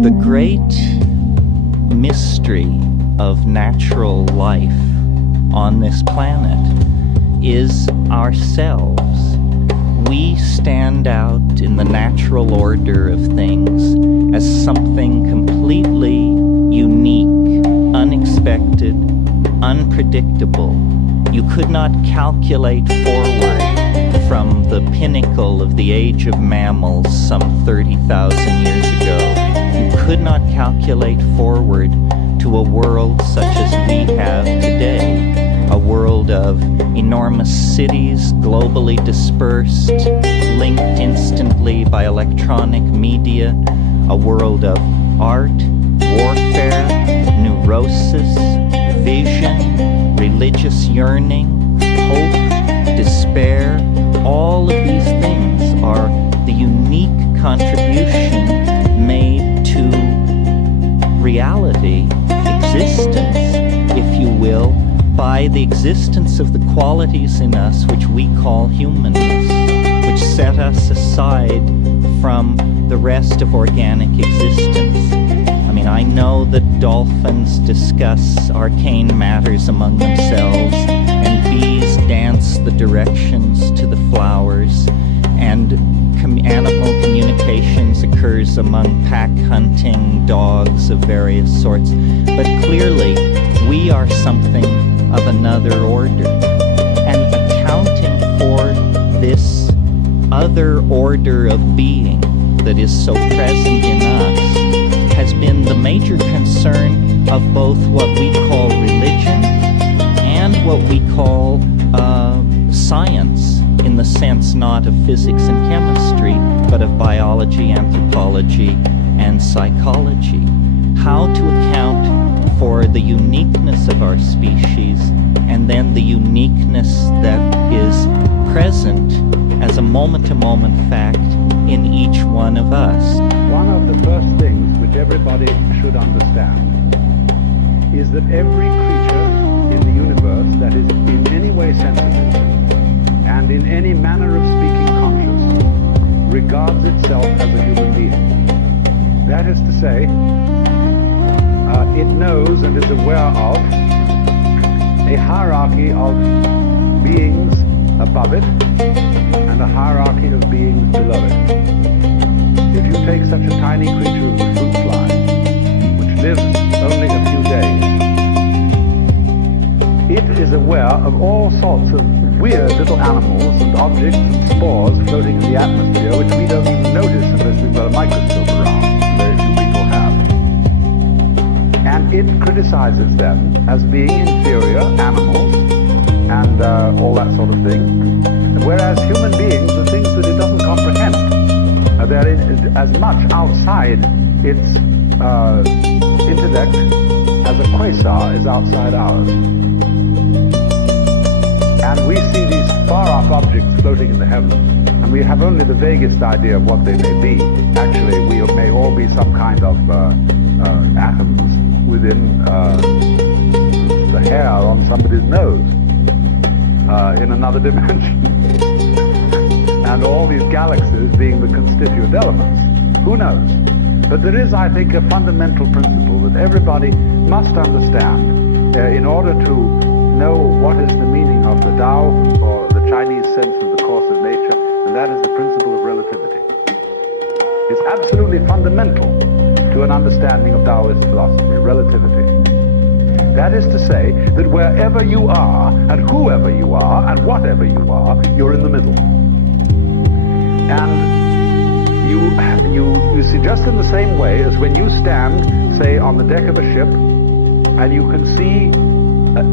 The great mystery of natural life on this planet is ourselves. We stand out in the natural order of things as something completely unique, unexpected, unpredictable. You could not calculate forward from the pinnacle of the age of mammals some 30,000 years ago. You could not calculate forward to a world such as we have today. A world of enormous cities, globally dispersed, linked instantly by electronic media. A world of art, warfare, neurosis, vision, religious yearning, hope, despair. All of these things are the unique contribution made to reality, existence, if you will, by the existence of the qualities in us which we call humanness, which set us aside from the rest of organic existence. I mean, I know that dolphins discuss arcane matters among themselves, and bees dance the directions to the flowers, and animal communications occurs among pack hunting dogs of various sorts. But clearly, we are something of another order. And accounting for this other order of being that is so present in us has been the major concern of both what we call religion and what we call science, in the sense not of physics and chemistry, but of biology, anthropology, and psychology. How to account for the uniqueness of our species, and then the uniqueness that is present as a moment-to-moment fact in each one of us. One of the first things which everybody should understand is that every creature in the universe that is in any way sensitive and in any manner of speaking conscious regards itself as a human being. That is to say, it knows and is aware of a hierarchy of beings above it and a hierarchy of beings below it. If you take such a tiny creature as a fruit fly, which lives only a few days, it is aware of all sorts of weird little animals and objects and spores floating in the atmosphere which we don't even notice unless we've got a microscope around. Very few people have. And it criticizes them as being inferior animals and all that sort of thing. Whereas human beings are things that it doesn't comprehend. They're as much outside its intellect as a quasar is outside ours. And we see these far-off objects floating in the heavens, and we have only the vaguest idea of what they may be. Actually, we may all be some kind of atoms within the hair on somebody's nose in another dimension. And all these galaxies being the constituent elements. Who knows? But there is, I think, a fundamental principle that everybody must understand in order to know what is the meaning of the Tao, or the Chinese sense of the course of nature, and that is the principle of relativity. It's absolutely fundamental to an understanding of Taoist philosophy, relativity. That is to say that wherever you are, and whoever you are, and whatever you are, you're in the middle. And you see, just in the same way as when you stand, say, on the deck of a ship, and you can see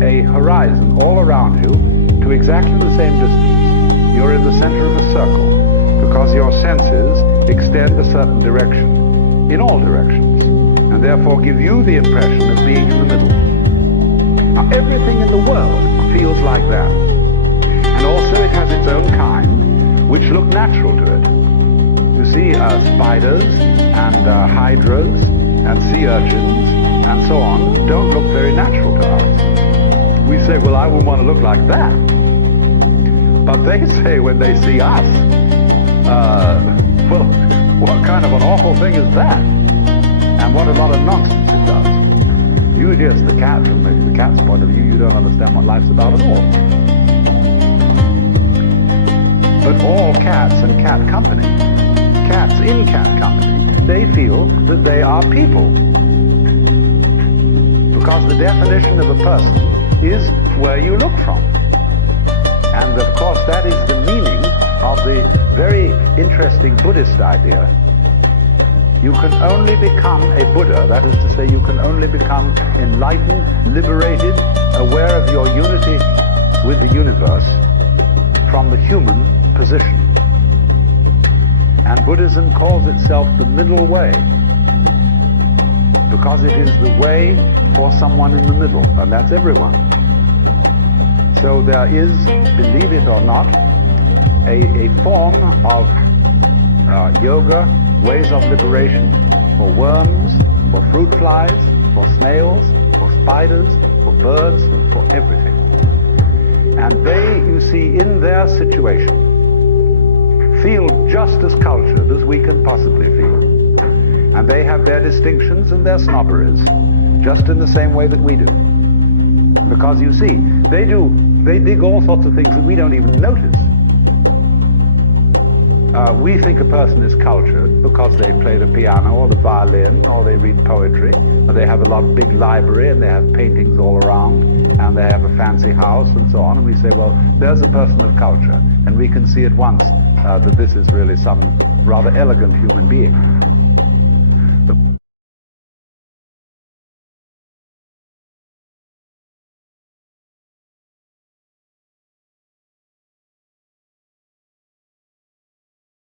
a horizon all around you to exactly the same distance. You're in the center of a circle because your senses extend a certain direction in all directions, and therefore give you the impression of being in the middle. Now, everything in the world feels like that, and also it has its own kind, which look natural to it. You see, spiders and hydras and sea urchins and so on don't look very natural to us. We say, well, I wouldn't want to look like that. But they say when they see us, well, what kind of an awful thing is that? And what a lot of nonsense it does. You just, the cat, from the cat's point of view, you don't understand what life's about at all. But all cats and cat company, cats in cat company, they feel that they are people. Because the definition of a person is where you look from. And of course that is the meaning of the very interesting Buddhist idea. You can only become a Buddha, that is to say, you can only become enlightened, liberated, aware of your unity with the universe from the human position. And Buddhism calls itself the middle way, because it is the way for someone in the middle, and that's everyone. So there is, believe it or not, a form of yoga, ways of liberation for worms, for fruit flies, for snails, for spiders, for birds, for everything. And they, you see, in their situation, feel just as cultured as we can possibly feel. And they have their distinctions and their snobberies, just in the same way that we do. Because you see, they dig all sorts of things that we don't even notice. We think a person is cultured because they play the piano or the violin, or they read poetry, or they have a big library and they have paintings all around, and they have a fancy house and so on, and we say, well, there's a person of culture, and we can see at once that this is really some rather elegant human being.